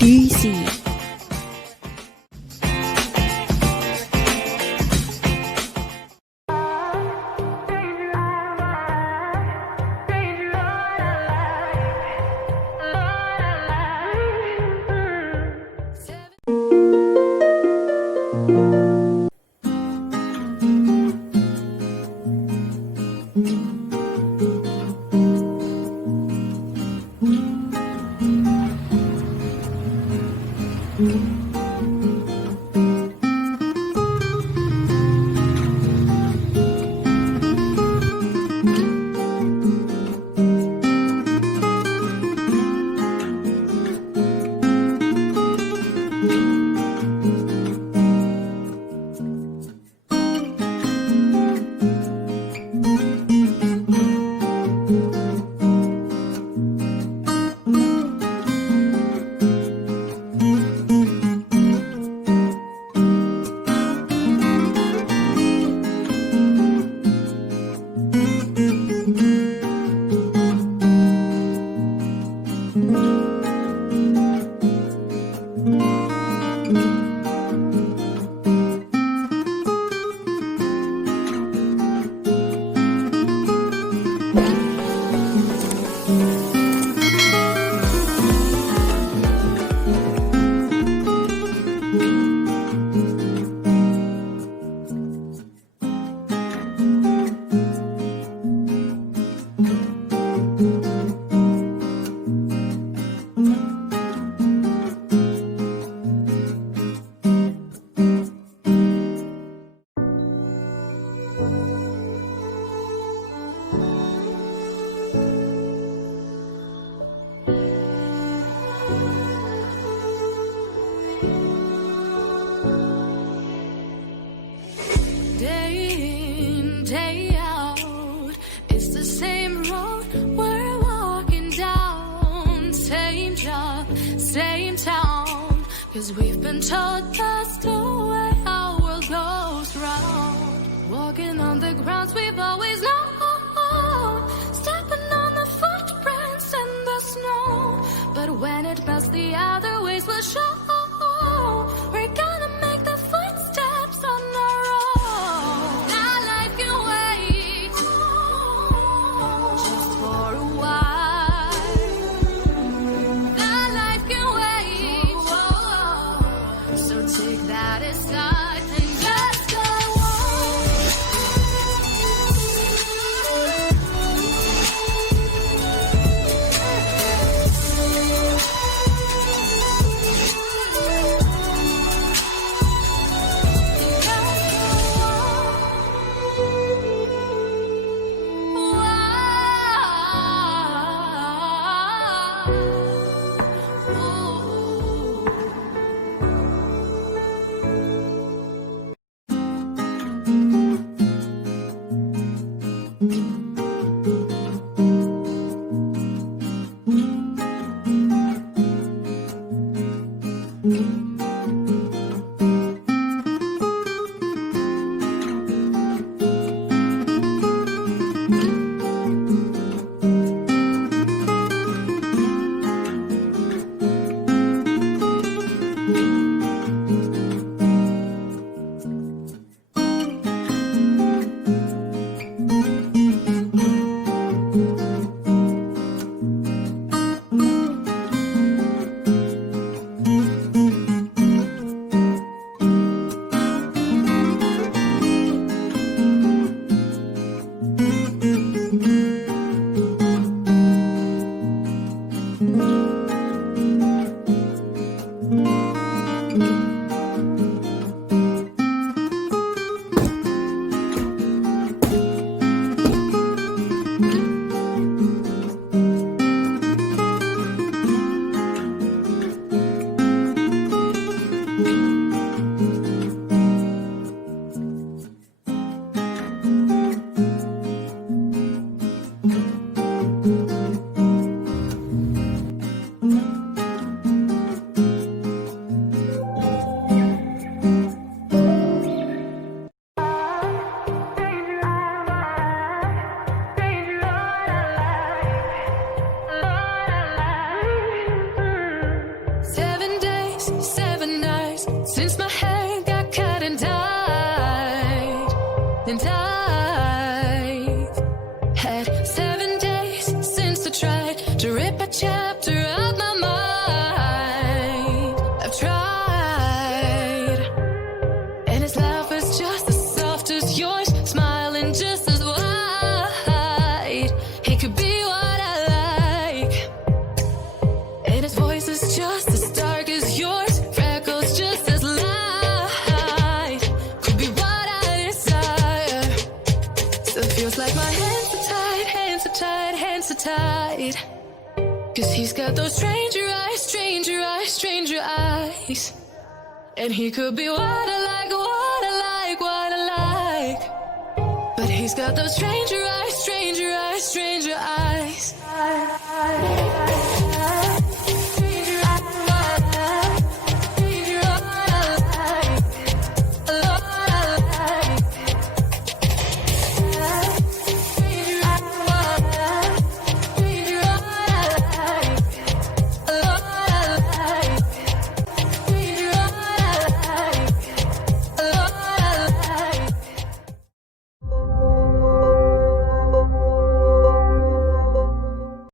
diisi. Cause we've been told that's the way our world goes round. Walking on the grounds we've always known, stepping on the footprints in the snow. But when it melts, the other ways will show. We're gonna make the footsteps on our own. Now life can wait just for a while. Now life can wait, so take that aside and just go rip a chapter out my mind. I've tried, and his laugh is just as soft as yours, smiling just as wide. He could be what I like, and his voice is just as dark as yours, freckles just as light. Could be what I desire. Still feels like my hands are tied, hands are tied, hands are tied. 'Cause he's got those stranger eyes, stranger eyes, stranger eyes. And he could be what I like, what I like, what I like. But he's got those stranger eyes, stranger eyes, stranger eyes.